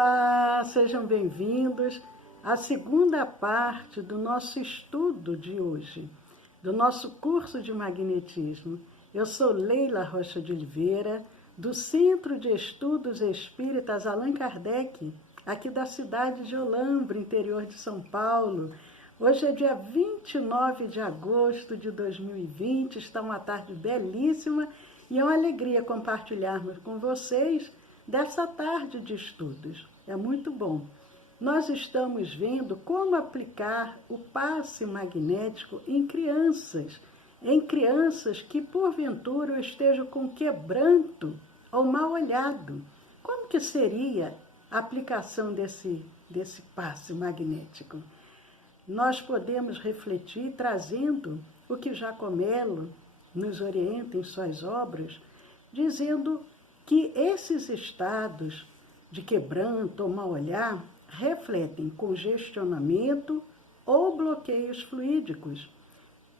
Olá, sejam bem-vindos à segunda parte do nosso estudo de hoje, do nosso curso de magnetismo. Eu sou Leila Rocha de Oliveira, do Centro de Estudos Espíritas Allan Kardec, aqui da cidade de Olambra, interior de São Paulo. Hoje é dia 29 de agosto de 2020, está uma tarde belíssima e é uma alegria compartilharmos com vocês dessa tarde de estudos. É muito bom. Nós estamos vendo como aplicar o passe magnético em crianças que porventura estejam com quebranto ou mal olhado. Como que seria a aplicação desse passe magnético? Nós podemos refletir trazendo o que Jacomelo nos orienta em suas obras, dizendo que esses estados de quebranto ou mal-olhar refletem congestionamento ou bloqueios fluídicos,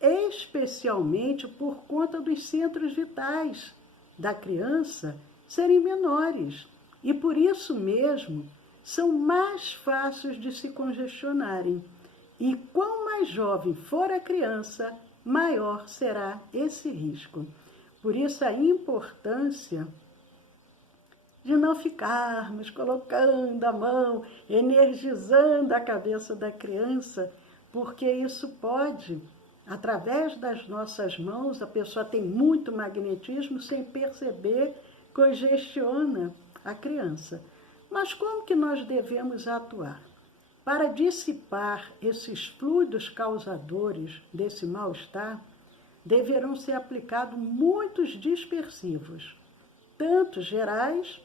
especialmente por conta dos centros vitais da criança serem menores e, por isso mesmo, são mais fáceis de se congestionarem. E quanto mais jovem for a criança, maior será esse risco. Por isso a importância de não ficarmos colocando a mão, energizando a cabeça da criança, porque isso pode, através das nossas mãos, a pessoa tem muito magnetismo, sem perceber, congestiona a criança. Mas como que nós devemos atuar? Para dissipar esses fluidos causadores desse mal-estar, deverão ser aplicados muitos dispersivos, tanto gerais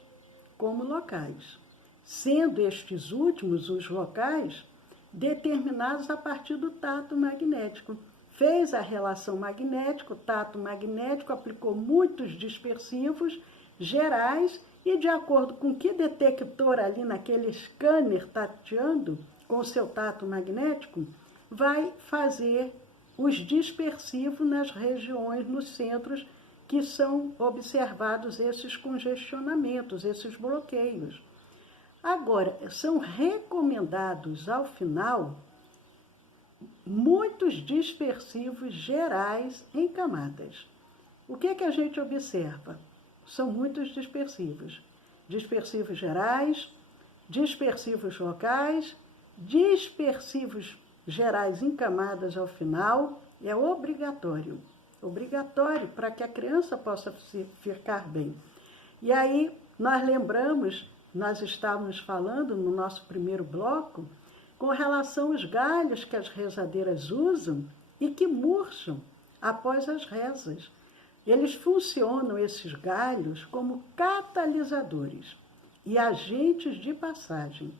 como locais, sendo estes últimos, os locais, determinados a partir do tato magnético. Fez a relação magnético, tato magnético, aplicou muitos dispersivos gerais e, de acordo com que detector ali naquele scanner tateando com o seu tato magnético, vai fazer os dispersivos nas regiões, nos centros que são observados esses congestionamentos, esses bloqueios. Agora, são recomendados, ao final, muitos dispersivos gerais em camadas. O que a gente observa? São muitos dispersivos. Dispersivos gerais, dispersivos locais, dispersivos gerais em camadas ao final, é obrigatório para que a criança possa ficar bem. E aí, nós estávamos falando no nosso primeiro bloco, com relação aos galhos que as rezadeiras usam e que murcham após as rezas. Eles funcionam, esses galhos, como catalisadores e agentes de passagem,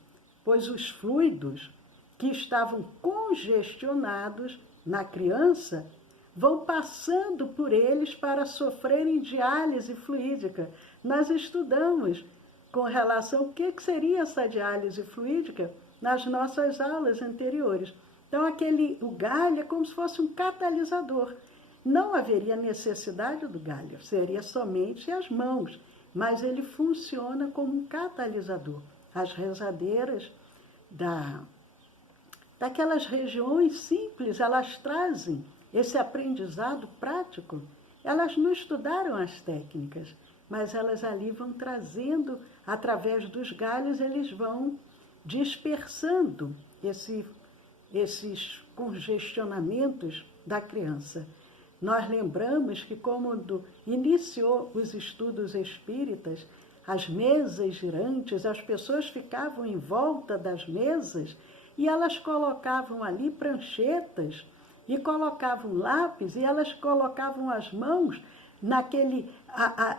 pois os fluidos que estavam congestionados na criança vão passando por eles para sofrerem diálise fluídica. Nós estudamos com relação ao que seria essa diálise fluídica nas nossas aulas anteriores. Então, o galho é como se fosse um catalisador. Não haveria necessidade do galho, seria somente as mãos, mas ele funciona como um catalisador. As rezadeiras daquelas regiões simples, elas trazem esse aprendizado prático. Elas não estudaram as técnicas, mas elas ali vão trazendo, através dos galhos, eles vão dispersando esses congestionamentos da criança. Nós lembramos que, quando iniciou os estudos espíritas, as mesas girantes, as pessoas ficavam em volta das mesas e elas colocavam ali pranchetas e colocavam lápis e elas colocavam as mãos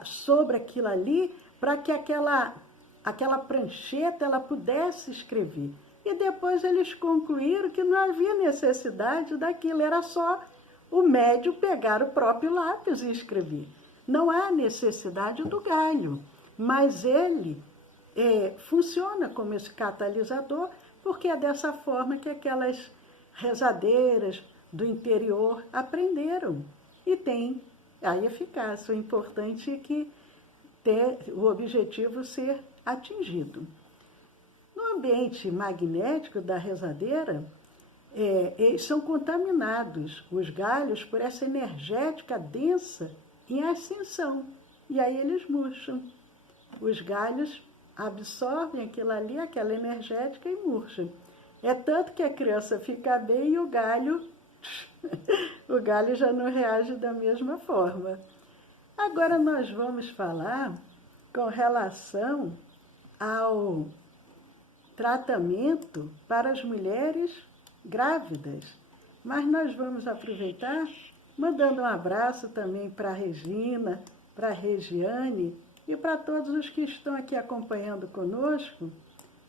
sobre aquilo ali para que aquela prancheta ela pudesse escrever. E depois eles concluíram que não havia necessidade daquilo, era só o médium pegar o próprio lápis e escrever. Não há necessidade do galho, mas ele funciona como esse catalisador, porque é dessa forma que aquelas rezadeiras do interior aprenderam e tem a eficácia. O importante é que ter o objetivo ser atingido. ambiente magnético da rezadeira, eles são contaminados, os galhos, por essa energética densa em ascensão. E aí eles murcham. Os galhos absorvem aquilo ali, aquela energética, e murcham. É tanto que a criança fica bem e o galho já não reage da mesma forma. Agora nós vamos falar com relação ao tratamento para as mulheres grávidas. Mas nós vamos aproveitar mandando um abraço também para a Regina, para a Regiane e para todos os que estão aqui acompanhando conosco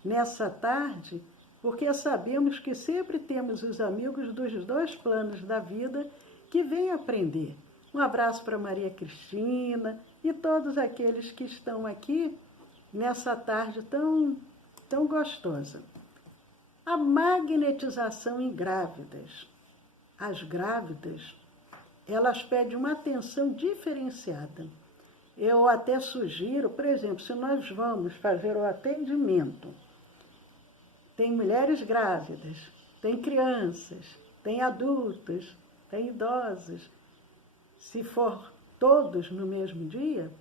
nessa tarde, porque sabemos que sempre temos os amigos dos dois planos da vida que vêm aprender. Um abraço para Maria Cristina e todos aqueles que estão aqui nessa tarde tão gostosa. A magnetização em grávidas. As grávidas, elas pedem uma atenção diferenciada. Eu até sugiro, por exemplo, se nós vamos fazer o atendimento, tem mulheres grávidas, tem crianças, tem adultos, tem idosos. Se for todos no mesmo dia,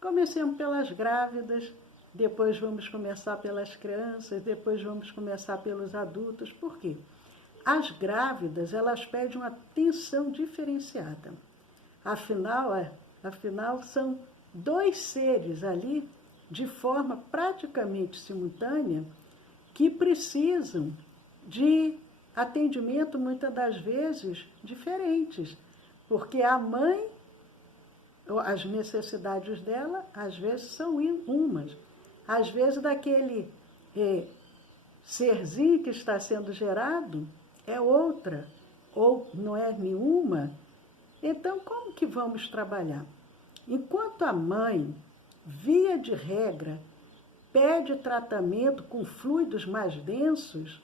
comecemos pelas grávidas, depois vamos começar pelas crianças, depois vamos começar pelos adultos. Por quê? As grávidas, elas pedem uma atenção diferenciada. Afinal, são dois seres ali, de forma praticamente simultânea, que precisam de atendimento, muitas das vezes, diferentes. Porque a mãe, as necessidades dela, às vezes, são umas. Às vezes, daquele serzinho que está sendo gerado, é outra, ou não é nenhuma. Então, como que vamos trabalhar? Enquanto a mãe, via de regra, pede tratamento com fluidos mais densos,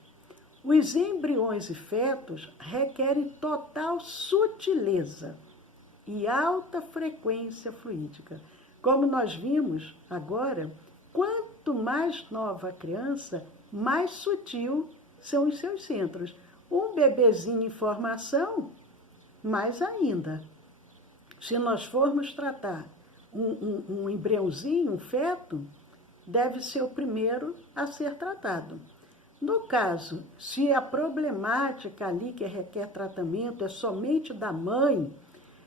os embriões e fetos requerem total sutileza e alta frequência fluídica. Como nós vimos agora, quanto mais nova a criança, mais sutil são os seus centros. Um bebezinho em formação, mais ainda. Se nós formos tratar um embriãozinho, um feto, deve ser o primeiro a ser tratado. No caso, se a problemática ali que requer tratamento é somente da mãe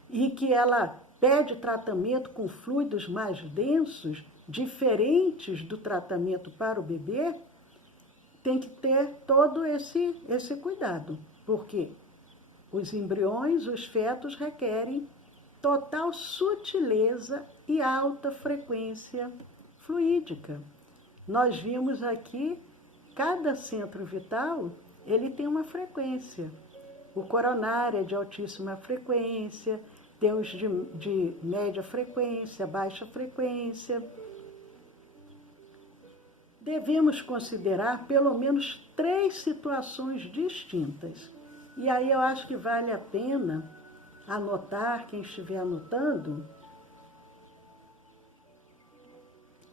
e que ela pede tratamento com fluidos mais densos, diferentes do tratamento para o bebê, tem que ter todo esse cuidado, porque os embriões, os fetos requerem total sutileza e alta frequência fluídica. Nós vimos aqui, cada centro vital, ele tem uma frequência. O coronário é de altíssima frequência, tem os de média frequência, baixa frequência. Devemos considerar pelo menos 3 situações distintas. E aí eu acho que vale a pena anotar, quem estiver anotando,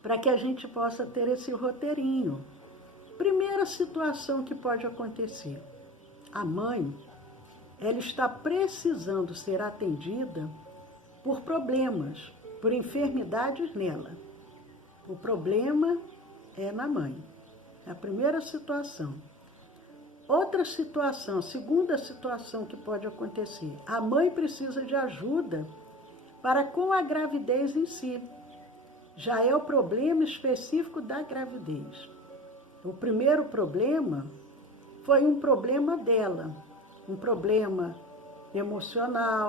para que a gente possa ter esse roteirinho. Primeira situação que pode acontecer. A mãe, ela está precisando ser atendida por problemas, por enfermidades nela. O problema é na mãe. É a primeira situação. Outra situação, segunda situação que pode acontecer. A mãe precisa de ajuda para com a gravidez em si. Já é o problema específico da gravidez. O primeiro problema foi um problema dela, um problema emocional,